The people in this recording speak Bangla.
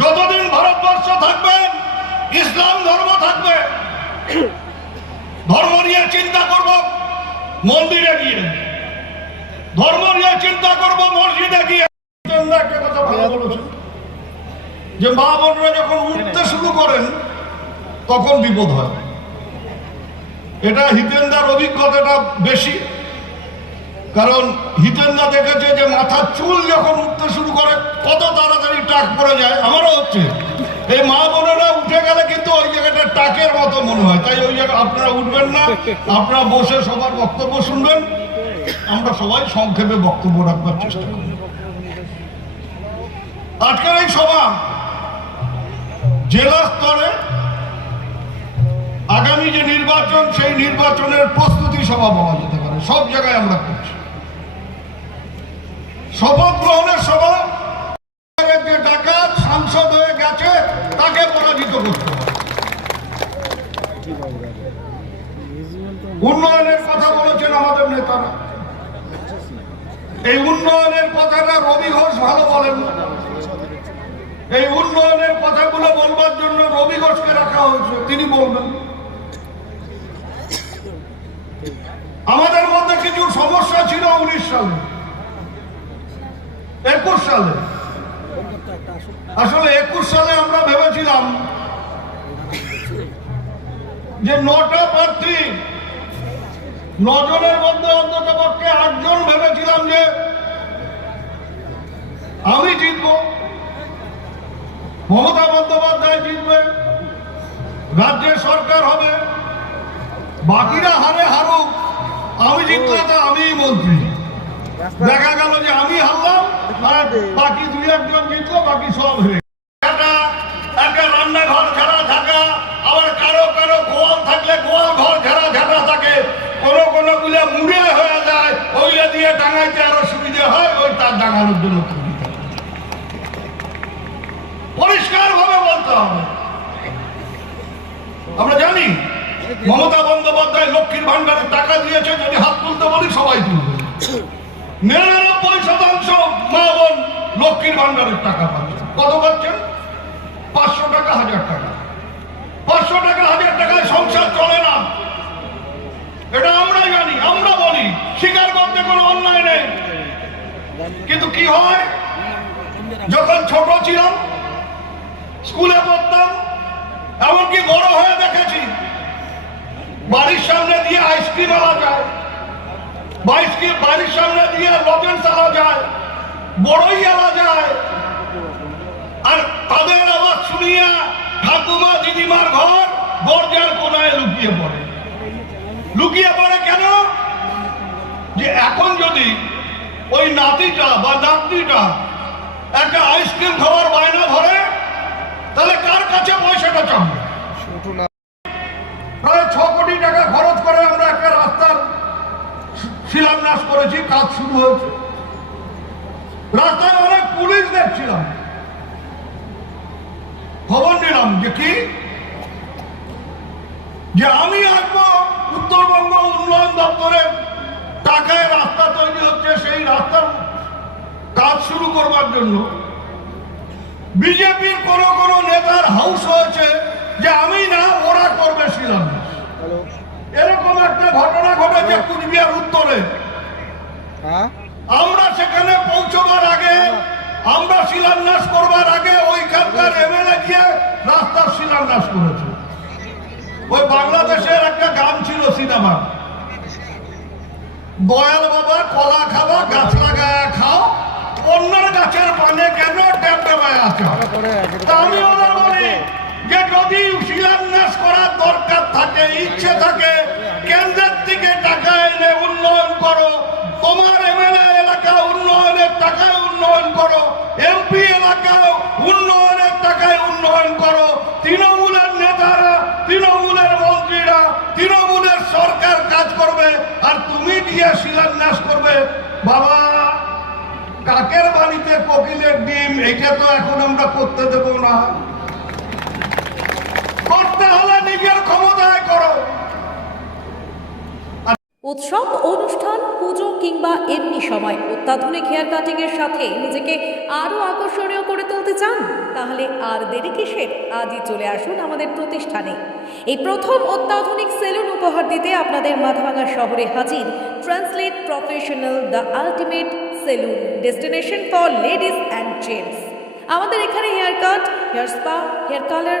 যতদিন ভারতবর্ষ থাকবে, ইসলাম ধর্ম থাকবে, ধর্ম নিয়ে চিন্তা করব, মন্দিরে গিয়ে। ধর্ম নিয়ে চিন্তা করব, মসজিদে গিয়ে। একটা কথা ভালো যে মা বোনরা যখন উঠতে শুরু করেন, তখন বিপদ হয়। এটা হিতেন্দার অভিজ্ঞতাটা বেশি। কারণ হিতেন্দা দেখেছে যে মাথার চুল যখন উঠতে শুরু করে, কত তাড়াতাড়ি টাক পড়ে যায়, আমারও হচ্ছে। এই মা বোনেরা উঠে গেলে কিন্তু ওই জায়গাটা টাকের মতো মনে হয়। তাই ওই জায়গা আপনারা উঠবেন না, আপনারা বসে সবার বক্তব্য শুনবেন। আমরা সবাই সংক্ষেপে বক্তব্য রাখবার চেষ্টা করি। আজকের এই সভা জেলা স্তরে আগামী যে নির্বাচন, সেই নির্বাচনের প্রস্তুতি সভা বলা যেতে পারে। সব জায়গায় আমরা করছি। শপথ গ্রহণের উন্নয়নের কথা বলেছেন আমাদের নেতারা। এই উন্নয়নের কথাটা রবি ঘোষ ভালো বলেন। এই উন্নয়নের কথাগুলো বলবার জন্য রবি ঘোষকে রাখা হয়েছে, তিনি বলবেন। আমাদের মধ্যে কিছু সমস্যা ছিল উনিশ সালে, একুশ সালে। আসলে একুশ সালে আমরা ভেবেছিলাম যে নটা প্রার্থী নজনের মধ্যে অন্তত পক্ষে আটজন ভেবেছিলাম যে আমি জিতবো। মমতা বন্দ্যোপাধ্যায় জিতবে রাজ্যের সরকার হবে বাকিরা হারে হারুক আমি জিতলে তো আমিই মন্ত্রী। দেখা গেল যে আমি হারলাম আর বাকি দুই একজন জিতলো বাকি তার দাঁড়ানোর জন্য সুবিধা পরিষ্কার ভাবে বলতে হবে। আমরা জানি মমতা বন্দ্যোপাধ্যায় লক্ষ্মীর ভান্ডারে টাকা দিয়েছে, যদি হাত তুলতে বলি সবাই তুলবে। নিরানব্বই শতাংশ মা বোন লক্ষ্মীর ভান্ডারের টাকা পাচ্ছে। কত পাচ্ছেন পাঁচশো টাকা হাজার টাকা পাঁচশো টাকা হাজার টাকায় সংসার চলে না এটা আমরা জানি আমরা বলি স্বীকার করতে কোনো অন্যায় নেই কিন্তু কি হয়? যখন ছোট ছিলাম, স্কুলে পড়তাম, এমনকি বড় হয়ে দেখেছি, বাড়ির সামনে দিয়ে আইসক্রিম আলা যায় বাইশকে বাড়ির সামনে দিয়ে লজেন্স আলা যায়, বড়ই আলা যায়। আর তাদের আওয়াজ শুনিয়া ঠাকুমা দিদিমার ঘর দরজার কোনায় লুকিয়ে পড়ে। লুকিয়ে পড়ে কেন? যে এখন যদি ওই নাতিটা বা নাতনিটা একটা আইসক্রিম খাওয়ার বায়না ধরে, তাহলে কার কাছে পয়সাটা চাবো? প্রায় ছ কোটি টাকা খরচ করে আমরা একটা রাস্তার শিলান্যাস করেছি, কাজ শুরু হয়েছে। রাস্তায় অনেক পুলিশ দেখছিলাম। খবর নিলাম যে কি? যে আমি আসব উত্তরবঙ্গ উন্নয়ন দপ্তরে টাকায় রাস্তা তৈরি হচ্ছে সেই রাস্তার কাজ শুরু করবার জন্য। বিজেপির কোন কোন নেতার হাউস হয়েছে যে আমি না ওরা করবে শিলান্যাস। এরকম একটা ঘটনা ঘটেছে কুচবিহার উত্তরে। হ্যাঁ? আমরা সেখানে পৌঁছবার আগে আমরা শিলান্যাস করবার আগে ওইখানকার এমএলএ গিয়ে রাস্তার শিলান্যাস করেছে। ওই বাংলাদেশের একটা গান ছিল সিনেমা। দয়াল বাবা, কলা খাবা, গাছ লাগায় খাও। অন্যের গাছের পানে কেন ট্যাপ ট্যাপায় আছো? আমি ওদের বলি যে যদি শিলান্যাস করার দরকার থাকে, ইচ্ছে থাকে কেন্দ্রের থেকে টাকা এনে উন্নয়ন করো তোমার এমএলএ এলাকা উন্নয়নের টাকায় উন্নয়ন করো এমপি এলাকায় উন্নয়নের টাকায় উন্নয়ন করো তৃণমূলের নেতারা তৃণমূলের মন্ত্রীরা তৃণমূলের সরকার কাজ করবে আর তুমি গিয়ে শিলান্যাস করবে। বাবা, কাকের বাড়িতে কোকিলের ডিম এটা তো এখন আমরা করতে দেবো না। করতে হলে নিজের ক্ষমতায় করো। উৎসব, অনুষ্ঠান, পুজো কিংবা এমনি সময় অত্যাধুনিক হেয়ার কাটিং এর সাথে নিজেকে আরও আকর্ষণীয় করে তুলতে চান, তাহলে আর দেরি কিসের? আজই চলে আসুন আমাদের প্রতিষ্ঠানে। এই প্রথম অত্যাধুনিক সেলুন উপহার দিতে আপনাদের মাথাভাঙা শহরে হাজির translate professional the ultimate salon destination for ladies and gents আমাদের এখানে hair cut hair spa hair colour